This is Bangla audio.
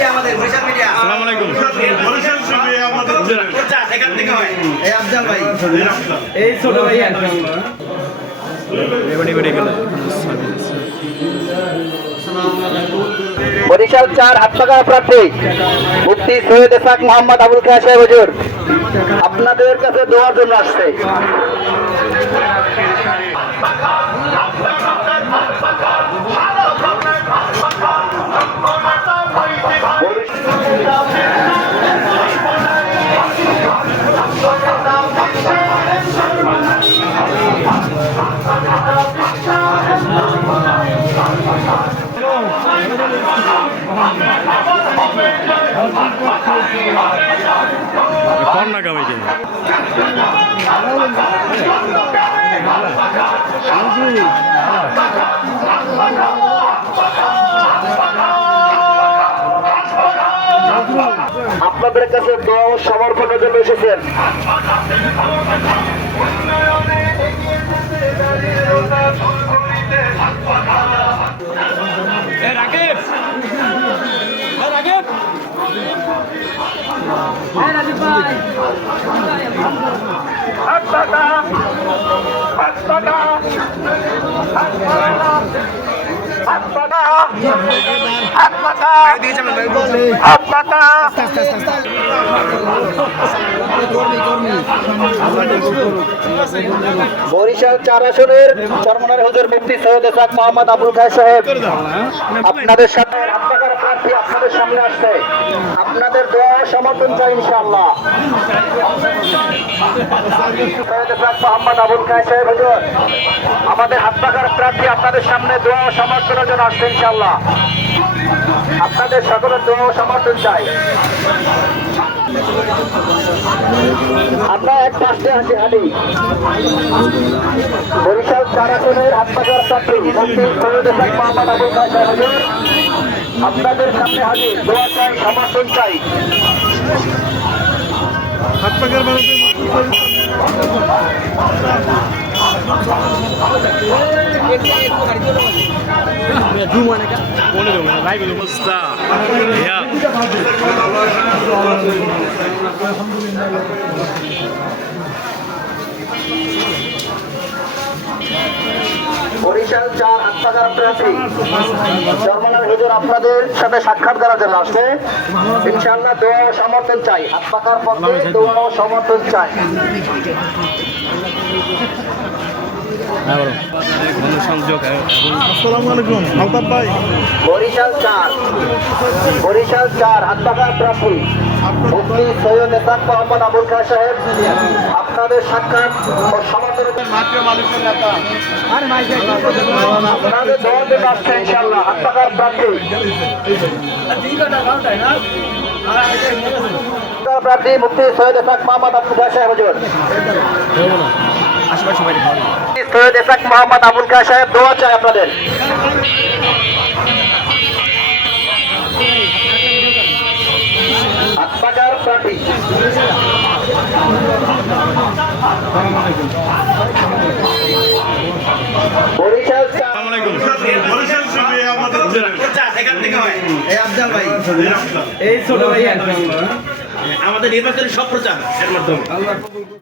মিডিয়া আমাদের বরিশাল মিডিয়া। আসসালামু আলাইকুম। বরিশাল থেকে আমাদের প্রচার এখান থেকে হয়। এই আফজাল ভাই, এই ছোট ভাই বরিশাল 4 হাতপাখা প্রার্থী মুফতি সৈয়দ ইসহাক মোহাম্মদ আবুল খায়ের সাহেব হুজুর আপনাদের কাছে দোয়ার জন্য আসছে। কম না কামাইতে আপনাদের কাছে দোয়া ও সমর্পণের জন্য এসেছেন। বরিশাল 4 আসনের চরমনার হুজুর মুফতি সৈয়দ ইসহাক মোহাম্মদ আবুল খায়ের সাহেব আপনাদের সাথে আপনাদের প্রার্থী আপনাদের সামনে আসছে। আপনাদের দোয়া ও সমর্থন চাই ইনশাআল্লাহ। সৈয়দ ইসহাক মোহাম্মদ আবুল খায়ের সাহেব হুজুর আমাদের হাতপাখার প্রার্থী আপনাদের সামনে দোয়া ও সমর্থনের জন্য আসছে ইনশাআল্লাহ। আপনাদের সকলের দোয়া ও সমর্থন চাই। আমরা এক পাশে হাঁটি হাঁটি বরিশাল 4 আসনের হাতপাখার প্রার্থী মুফতি সৈয়দ ইসহাক মোহাম্মদ আবুল খায়ের সাহেব হুজুর আপনাদের সামনে হাজির। দোয়া চাই, সমর্থন চাই। হাত পাকের বাড়াতে বরিশাল 4 হাতপাখার প্রার্থী চরমনার হুজুর আপনাদের সাথে সাক্ষাৎ করার জন্য আসছে ইনশাআল্লাহ। দোয়া ও সমর্থন চাই। হাতপাখার পক্ষে দোয়া ও সমর্থন চাই। আসসালামু আলাইকুম আলতাফ ভাই। বরিশাল 4 হাতপাখার প্রার্থী মুফতি সৈয়দ ইসহাক মোহাম্মদ আবুল খায়ের সাহেব আপনাদের সাক্ষাৎ ও সমর্থনের জন্য আপনাদের দোয়া দিতে আসছে ইনশাআল্লাহ। হাতপাখার প্রার্থী মুফতি সৈয়দ ইসহাক মোহাম্মদ আবুল খায়ের সাহেব হুজুর সৈয়দ ইসহাক মোহাম্মদ আবুল খায়ের সাহেব দোয়া চাই আপনাদের। হাতপাখার প্রার্থী বরিশাল বরিশাল থেকে আমাদের প্রচার এখান থেকে হয়। এই আফজাল ভাই, এই ছোট ভাই আমাদের নির্বাচনের সব প্রচার এর মাধ্যমে।